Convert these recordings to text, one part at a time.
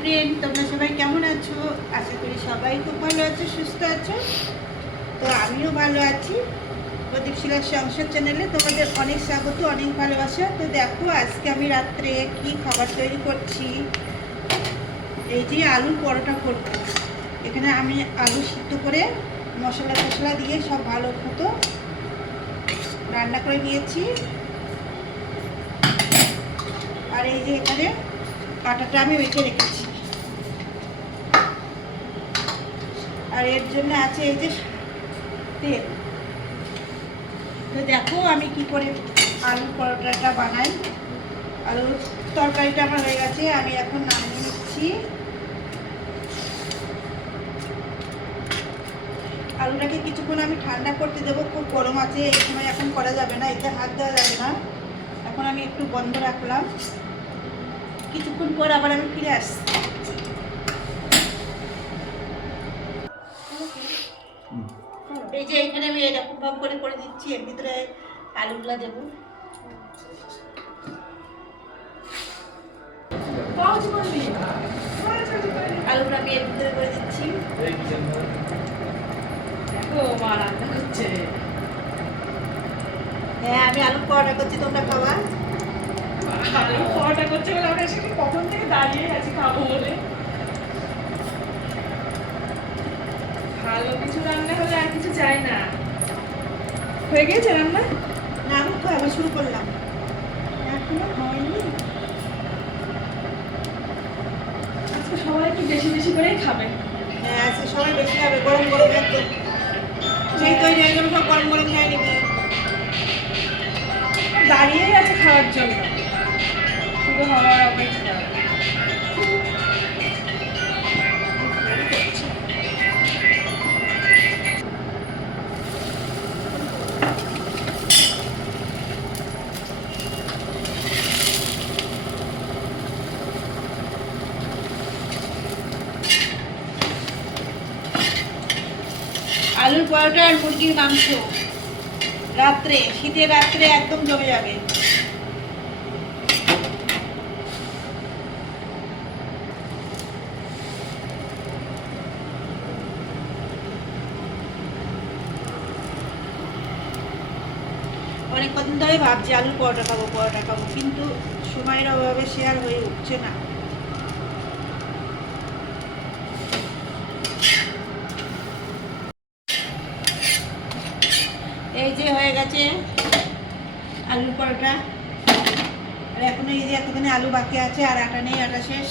Friend, তোমরা সবাই কেমন আছো? আশা করি সবাই খুব ভালো আছো, সুস্থ আছো। তো আমিও ভালো আছি। প্রদীপ শিলার সংসার চ্যানেলে তোমাদের অনেক স্বাগত, অনেক ভালোবাসা। তো দেখো আজকে আমি রাত্রে কি খাবার তৈরি করছি। এই যে আলুর পরোটা করব। এখানে আমি আলু সিদ্ধ করে মশলা টশলা দিয়ে সব ভালো মতো রান্না করে নিয়েছি। আর এই যে এখানে আটাটা আমি মেখে রেখেছি। আর এর জন্য আছে এই যে তেল। তো দেখো আমি কি করে আলুর পরোটাটা বানাই। আলুর তরকারিটা আমার হয়ে গেছে, আমি এখন নামিয়ে নিচ্ছি। আলুটাকে কিছুক্ষণ আমি ঠান্ডা করতে দেবো, খুব গরম আছে এই সময়, এখন করা যাবে না, এতে হাত দেওয়া যাবে না। এখন আমি একটু বন্ধ রাখলাম, কিছুক্ষণ পর আবার আমি ফিরে আসছি। এই যে এখানে আমি এরকম ভাব করে করে দিচ্ছি, এর ভিতরে আলুগুলা দেবো। আলুটা আমি এর ভিতরে করে দিচ্ছি। হ্যাঁ, আমি আলু পরোটা করছি, তোমরা খাওয়া। আলু পরোটা করছে বলে আমরা সেটা কখন থেকে দাঁড়িয়ে আছি খাবো বলে। ভালো কিছু রান্না হলে আর কিছু চাই না। হয়ে গেছে রান্না? না, আমি তো আমি শুরু করলাম, এখনো হয়নি। আজকে সবাই একটু বেশি বেশি করেই খাবে। হ্যাঁ, আজকে সবাই বেশি খাবে, গরম গরম একদম। সেই তৈরি হয়ে গেল, সব গরম গরম খেয়ে নিবি। দাঁড়িয়েই আছে খাওয়ার জন্য, শুধু হওয়ার অপেক্ষা। আলুর পরোটা আর মুরগির মাংস রাত্রে, শীতের রাত্রে একদম জমে যাবে। অনেক কদিন ধরে ভাবছি আলুর পরোটা খাবো, কিন্তু সময়ের অভাবে সে আর হয়ে উঠছে না। এই যে হয়ে গেছে আলুর পরোটা। আর এখন এই যে এতখানি আলু বাকি আছে, আর আটা নেই, আটা শেষ।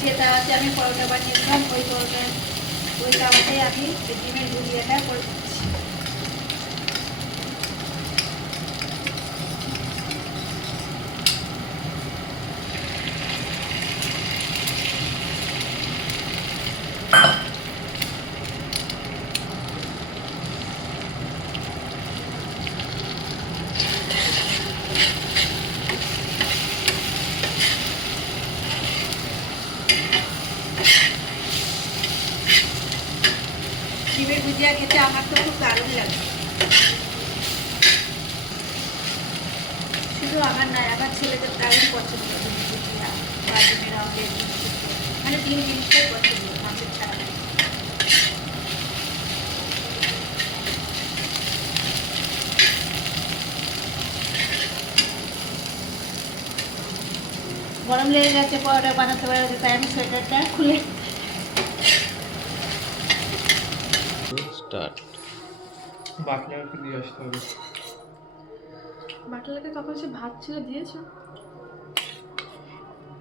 যে তাওয়াতে আমি পরোটা বানিয়েছিলাম, ওই তাওয়াতে আমি ডিমের ভুজিয়াটা করে দিচ্ছি। ডিমের ভুজিয়া খেতে আমার তো খুব দারুণ লাগে। শুধু আমার নয়, আমার ছেলেদের দারুণ পছন্দ ডিমের ভুজিয়া বা ডিমের অমলেট, মানে ডিম জিনিসটাই পছন্দ, মাছের ছাড়া। গরম লেগে গেছে, পরোটা বানাতে পারে, তাই আমি সোয়েটারটা খুলে স্টার্ট। বাটলারকে দিয়ে আসতে হবে। বাটলাকে তখন সে ভাত ছিল দিয়েছো?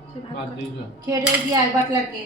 সে ভাত বাদ দিয়ে যা। খেয়ে দিয়ে আয় বাটলারকে।